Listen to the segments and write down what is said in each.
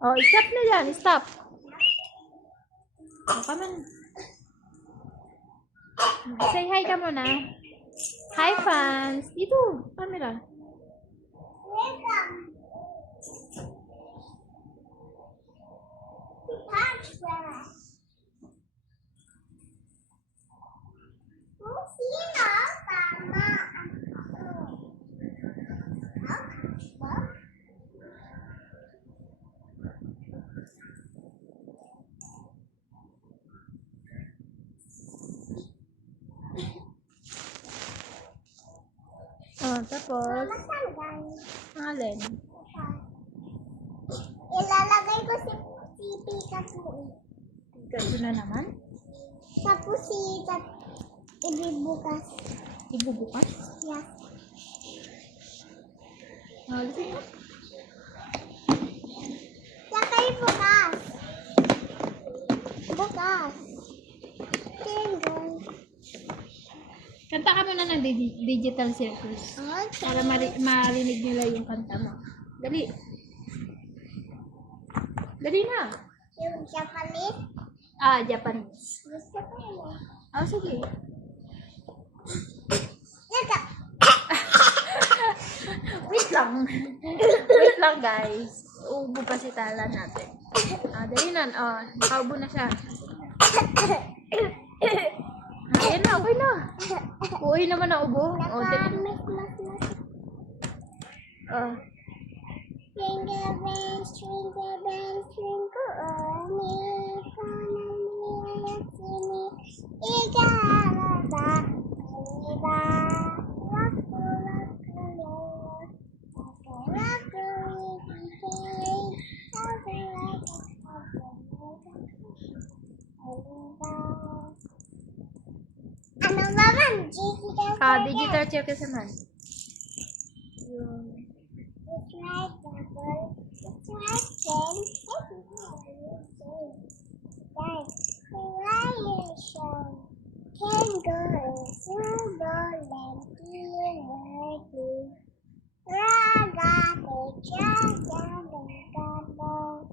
Oh, stop na yan. Stop. Oh, come on. Say hi ka muna. Hi, fans. Dito. Camera. Oh, tapos. Alin? Ilalagay ko si Pikachu. Pikachu na naman? Tapos ibibukas. Ibubukas? Yes. Oh, listen mo. Saka ibukas. Bukas. Tinggal. Kanta ka muna ng Digital Circus. Okay. Para marinig nila yung kanta mo. Dali. Dali na. Yung Japanese. Ah, Japanese. Gusto ko yun. Oh, sige. Wait lang. Wait lang, guys. Uubo pa si Tala natin. Ah, dali na. Oh, nakaubo na siya. Ayan na, okay na. Uwi naman na ubo. Oh, dali. Oh. Twinkle bells, twinkle bells, twinkle on me. Ano naman? Digital Circus naman. It's right, Bubble. It's right, Jen. Guys, the lion show. Can go snowball and be Raga, the jaga, the gumbo.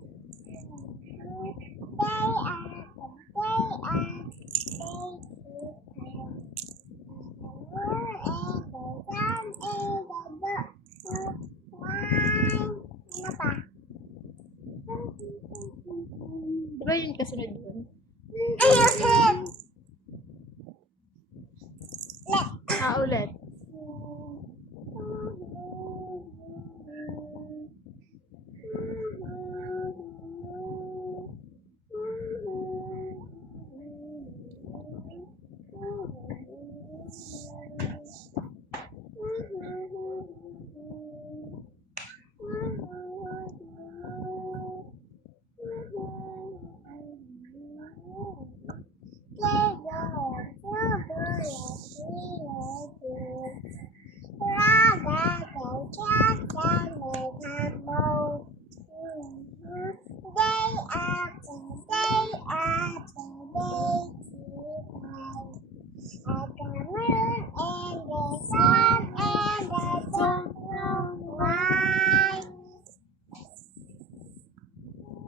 Diba yun kasunod yun? Ayun! Ah, ulit.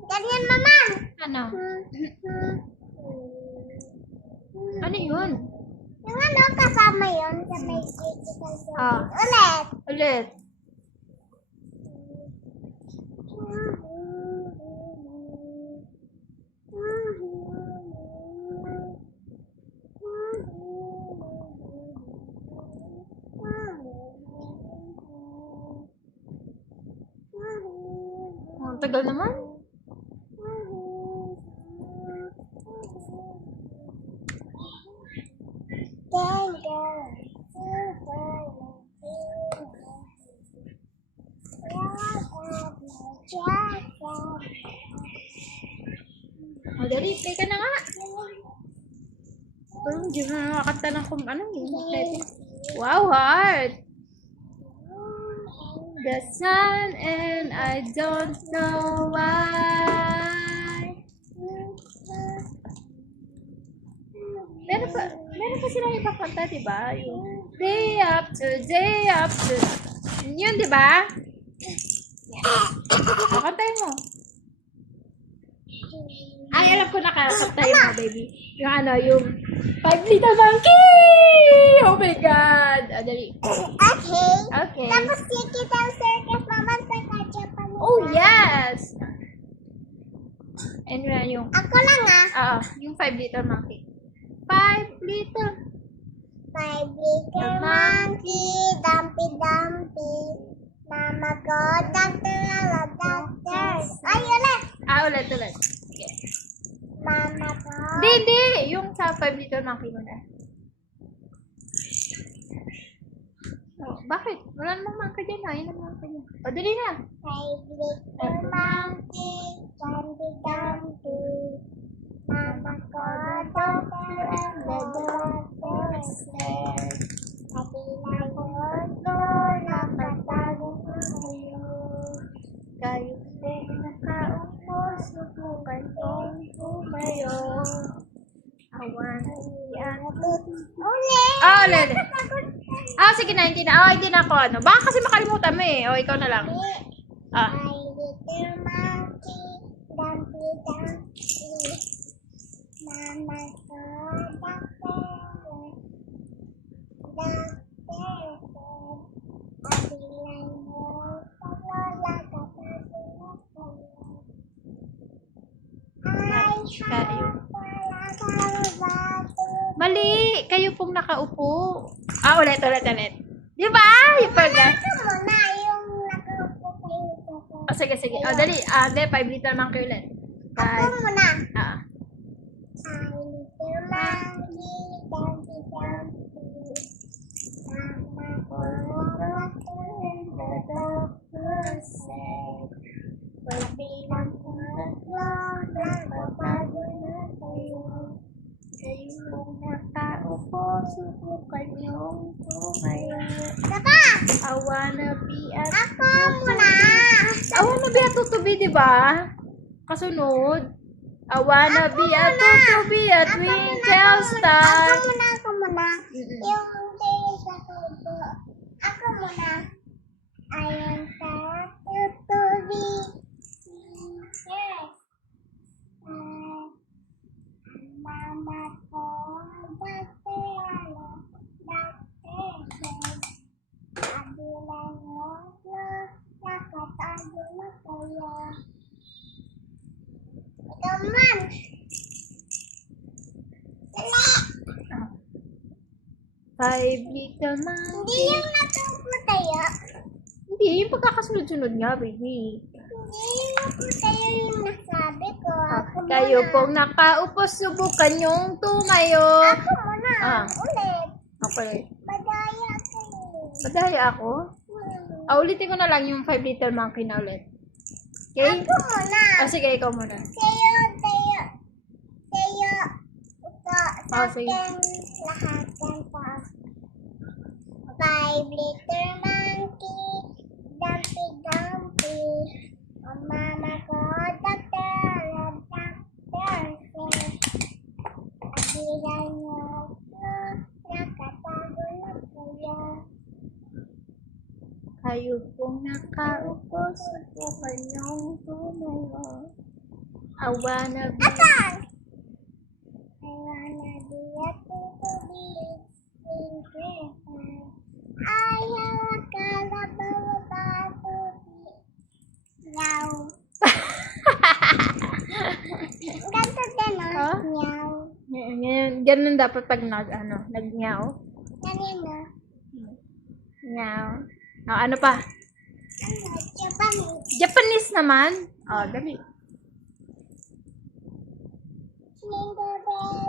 Ganyan, Mama. Ano? Ano yun? Yung ano, kasama yun sa may digital circus. Ah. Ulit. Ulit. Ang tagal naman. O, dali, play ka na nga. Pero hindi na nakakanta ng ano yun. Wow, heart! The sun and I don't know why. Meron pa sila ipakanta, diba? Yung day after, yun, diba? O, kantayin mo. Ay, alam ko nakakantay mo, baby. Yung ano, yung 5 Little Monkey! Oh my God! O, dali. Okay. Okay. Tapos Chiquita Circus naman sa Japanese. Oh, yes! And yung, Ako lang yung 5 Little Monkey. 5 Little 5 little monkey, dumpy dumpy. Mama ko, doctor, doctor. Ay, ulit. Ulit. Okay. Mama ko. Hindi. Yung sa 5 Little Monkey mo na. Oh, bakit? Wala namang monkey dyan na. Yun ang monkey niya. O, dali na. 5 little monkey, dumpy dumpy. Mama ko, doctor, and the doctor said, kabilang ko, nakatago ko kayo. Kayo po nakaupo, subukan kong tumayo. Awan ang Ulit! ulit. Sige na, hindi na. Hindi na ako, ano. Baka kasi makalimutan mo eh. O, ikaw na lang. Ah. 5 little monkey, dumpy dumpy. Mama ko, doctor, kabilang mo, paglola ka pa ay, Kayo. wala kang bato. Mali! Kayo pong nakaupo. Ulit. Di ba? Yung pagka. Ito muna, yung nakaupo kayo sa Sige. Dali. Hindi, 5 Little Monkey ulit. Ako 5. muna. Ah. Ay, little monkey, dumpy dumpy. Mama ko, doctor, and the doctor said, pagbilang ko nakapagod na kayo. Kayo pong nakaupo, subukan niyong tumayo. Saka, I wanna be a ako muna. I wanna be a tutubi, di ba? Kasunod. I wanna be a tutubi, a twinkle star. Ako muna. Mm-mm. Yung tayo sa kubo. Ako muna. Ayon sa tutubi. Yes. Mama ko, doctor, kabilang mo, nakatago na kayo. Ikaw man. Dali. 5 Little Hindi Monkey. yung natupo tayo. Hindi, yung pagkakasunod-sunod nga, baby. Hindi yung natupo tayo yung nasabi ko. Ako Kayo muna. pong nakaupo, subukan niyong tumayo. Ako muna. Ulit. Okay. Madaya ko. Madali ako. Ulitin ko na lang yung 5 Little Monkey na ulit. Okay? Ako muna. Sige, ikaw muna. Tayo. Ito. Sa Sige. akin lahat yan po. 5 little monkey. Dumpy dumpy. Ang mama ko, doctor. Said, kabilang mo, nakatago na kayo. Kayo pong nakaupo, subukan niyong tumayo. I wanna be... Asan? I wanna be a tutubi. Ayaw kalabaw batubi. Meow. Ganto din, Huh? Meow. Ganun dapat pag nag-nyaw. Ganyan, Nyaw. Ano pa? Japanese. Japanese naman. Dali. Jingle bell,